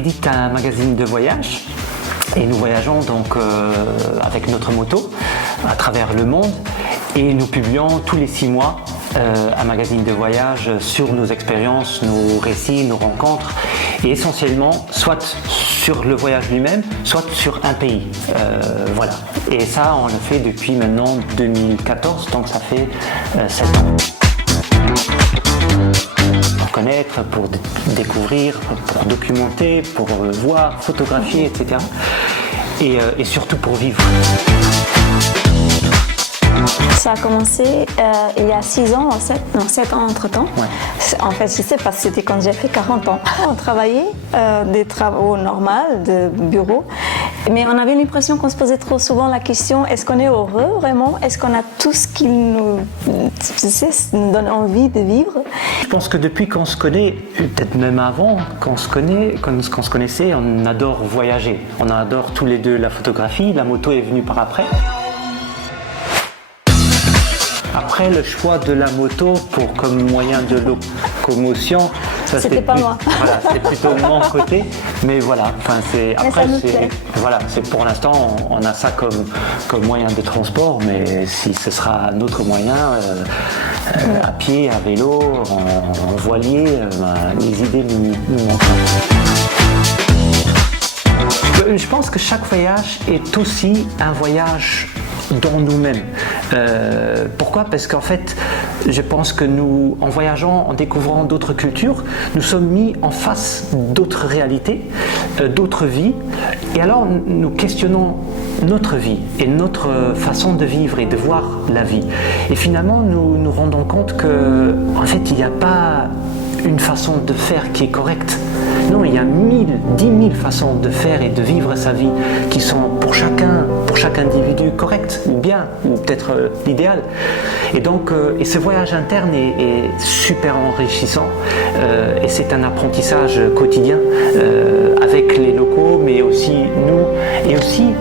édite un magazine de voyage et nous voyageons donc avec notre moto à travers le monde et nous publions tous les 6 mois un magazine de voyage sur nos expériences, nos récits, nos rencontres et essentiellement soit sur le voyage lui-même, soit sur un pays. Voilà. Et ça, on le fait depuis maintenant 2014, donc ça fait 7 ans. Pour connaître, pour découvrir, pour documenter, pour voir, photographier, etc. Et surtout pour vivre. Ça a commencé il y a 6 ans, 7 ans entre-temps. Ouais. En fait, je sais parce que c'était quand j'ai fait 40 ans. On travaillait des travaux normaux de bureau, mais on avait l'impression qu'on se posait trop souvent la question, est-ce qu'on est heureux vraiment? Est-ce qu'on a tout ce qui nous donne envie de vivre? Je pense que depuis qu'on se connaît, peut-être même avant qu'on se connaissait, on adore voyager. On adore tous les deux la photographie, la moto est venue par après. Après, le choix de la moto comme moyen de locomotion, ça c'était pas moi. Voilà, c'est plutôt mon côté, mais voilà. Enfin, c'est pour l'instant, on a ça comme moyen de transport, mais si ce sera un autre moyen, à pied, à vélo, en voilier, les idées nous manquent. Je pense que chaque voyage est aussi un voyage dans nous-mêmes. Pourquoi? Parce qu'en fait, je pense que nous, en voyageant, en découvrant d'autres cultures, nous sommes mis en face d'autres réalités, d'autres vies, et alors nous questionnons notre vie et notre façon de vivre et de voir la vie. Et finalement, nous nous rendons compte que, en fait, il n'y a pas une façon de faire qui est correcte. Non, il y a 10 000 façons de faire et de vivre sa vie qui sont pour chaque individu correctes, ou bien, ou peut-être l'idéal. Et donc, ce voyage interne est super enrichissant et c'est un apprentissage quotidien avec les locaux, mais aussi nous, et aussi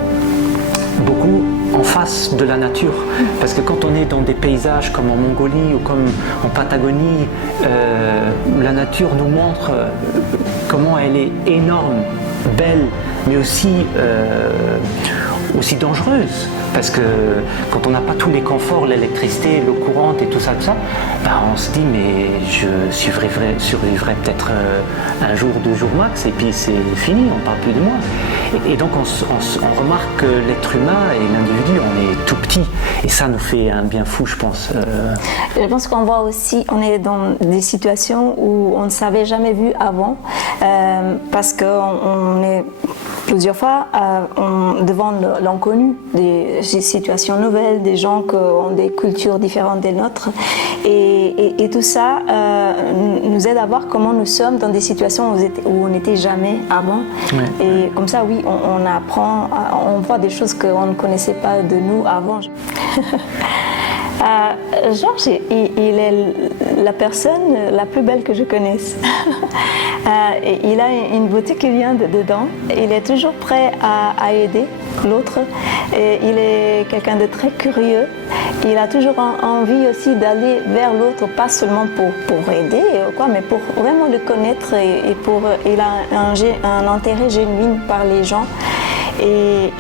beaucoup en face de la nature, parce que quand on est dans des paysages comme en Mongolie ou comme en Patagonie, la nature nous montre comment elle est énorme, belle, mais aussi dangereuse, parce que quand on n'a pas tous les conforts, l'électricité, l'eau courante et tout ça, on se dit mais je survivrai peut-être un jour, 2 jours max, et puis c'est fini, on ne parle plus de moi. Et donc on remarque que l'être humain et l'individu, on est tout petit, et ça nous fait un bien fou, je pense. Je pense qu'on voit aussi, on est dans des situations où on ne s'avait jamais vu avant, parce qu'on est plusieurs fois devant l'inconnu, des situations nouvelles, des gens qui ont des cultures différentes des nôtres, et tout ça nous aide à voir comment nous sommes dans des situations où on n'était jamais avant. Ouais. Et comme ça, oui, on apprend, on voit des choses qu'on ne connaissait pas de nous avant. Georges, il est la personne la plus belle que je connaisse. Il a une beauté qui vient de dedans. Il est toujours prêt à aider l'autre. Et il est quelqu'un de très curieux. Il a toujours envie aussi d'aller vers l'autre, pas seulement pour aider, mais pour vraiment le connaître. Il a un intérêt genuin par les gens. Et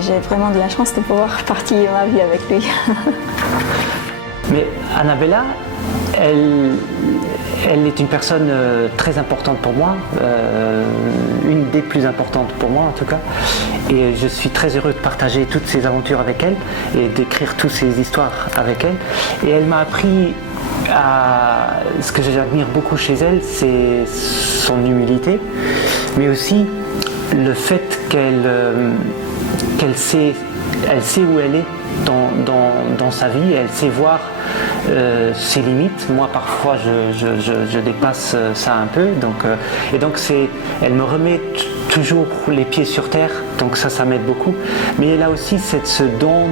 j'ai vraiment de la chance de pouvoir partager ma vie avec lui. Mais Annabella, elle est une personne très importante pour moi, une des plus importantes pour moi en tout cas, et je suis très heureux de partager toutes ces aventures avec elle et d'écrire toutes ces histoires avec elle. Et elle m'a appris ce que j'admire beaucoup chez elle, c'est son humilité, mais aussi le fait qu'elle sait où elle est dans sa vie, elle sait voir ses limites. Moi parfois je dépasse ça un peu, et donc elle me remet toujours les pieds sur terre, donc ça m'aide beaucoup. Mais elle a aussi ce don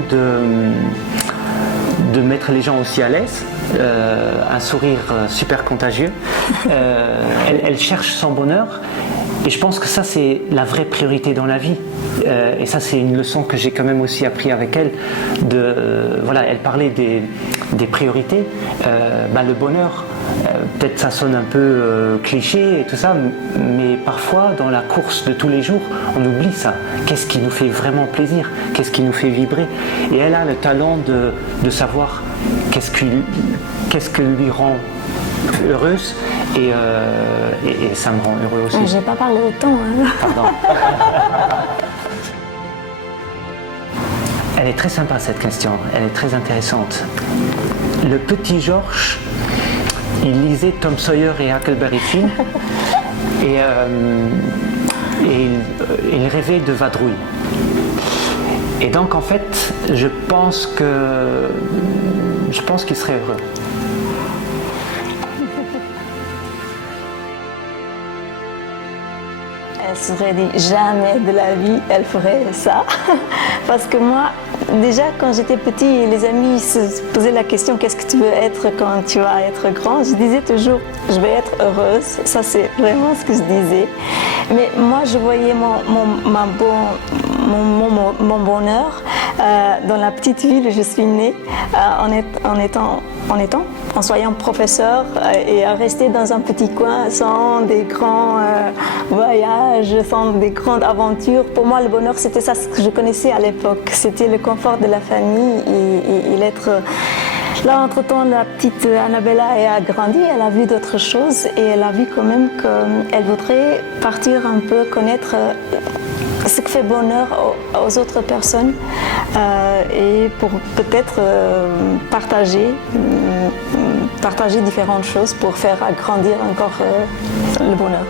de mettre les gens aussi à l'aise, un sourire super contagieux. Elle cherche son bonheur. Et je pense que ça, c'est la vraie priorité dans la vie. Et ça, c'est une leçon que j'ai quand même aussi appris avec elle. Elle parlait des priorités. Le bonheur, peut-être ça sonne un peu cliché et tout ça, mais parfois dans la course de tous les jours, on oublie ça. Qu'est-ce qui nous fait vraiment plaisir? Qu'est-ce qui nous fait vibrer? Et elle a le talent de savoir qu'est-ce que lui rend heureuse et ça me rend heureux aussi. J'ai pas parlé autant. Hein. Pardon. Elle est très sympa cette question, elle est très intéressante. Le petit Georges, il lisait Tom Sawyer et Huckleberry Finn et il rêvait de vadrouille. Et donc en fait, je pense qu'il serait heureux. Elle se serait dit jamais de la vie elle ferait ça. Parce que moi, déjà quand j'étais petit, les amis se posaient la question qu'est-ce que tu veux être quand tu vas être grand? Je disais toujours je vais être heureuse. Ça c'est vraiment ce que je disais. Mais moi je voyais mon bonheur dans la petite ville où je suis née en soyant professeur et à rester dans un petit coin sans des grands voyages, sans des grandes aventures. Pour moi, le bonheur, c'était ça, ce que je connaissais à l'époque. C'était le confort de la famille et l'être... Là, entre-temps, la petite Annabella a grandi, elle a vu d'autres choses et elle a vu quand même qu'elle voudrait partir un peu, connaître ce qui fait bonheur aux autres personnes et pour peut-être partager différentes choses pour faire agrandir encore le bonheur.